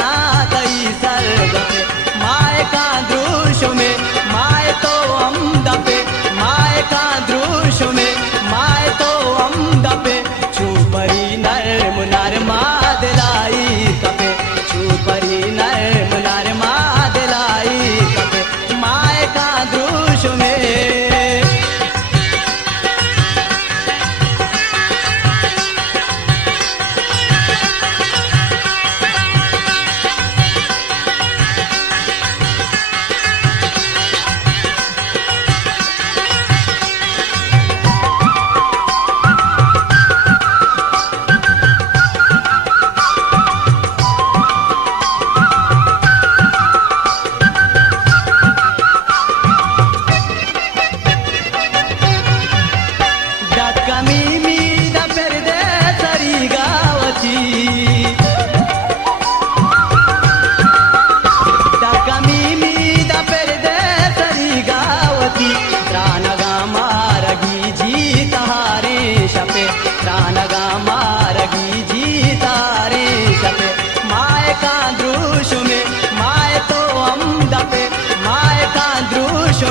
तई सर्गपे माय का दृश्य में माय तो अमदपे माय का दृश्य में माय तो अमदपे छुपरी नर मुनार मादलाई कपे छुपरी नर मुनार मादलाई कपे माय का दृश्य में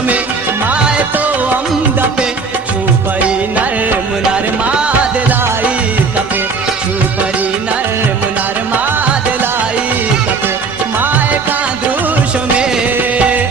में माय तो अमदपे छुपरी नर मुनार मादलाई कपे छुपरी नर मुनार मादलाई कपे माय का दृश्य में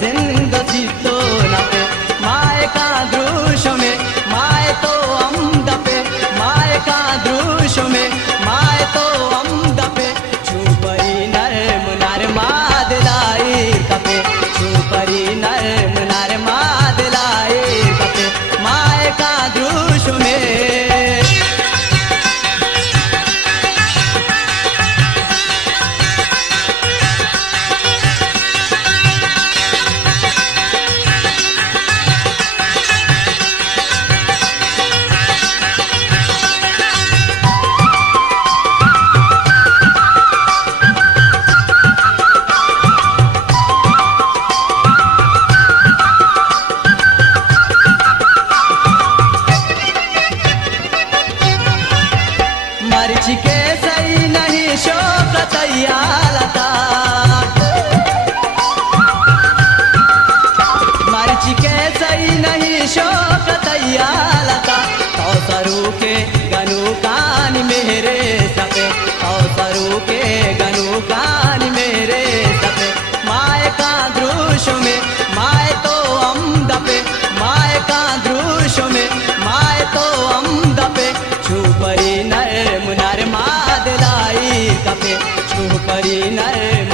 जिंदगी तो नपे माय का दृश्य में माय तो अमदपे माय का दृश्य में माय तो अमदपे छुपरी नर मुनार मादलाई कपे छुपरी नर मुनार मादलाई कपे माय का दृश्य में मर्ची के सही नहीं शोक तैयालता मर्ची के सही नहीं शोक तैयालता तो सरू के गनु कान मेरे सपे तो सरू के गनु कान मेरे सपे माय का दृश्य में माय तो अमदपे माय का दृश्य में माय तो अमदपे छुपरी नर मुनार मादलाई कपे छुपरी नर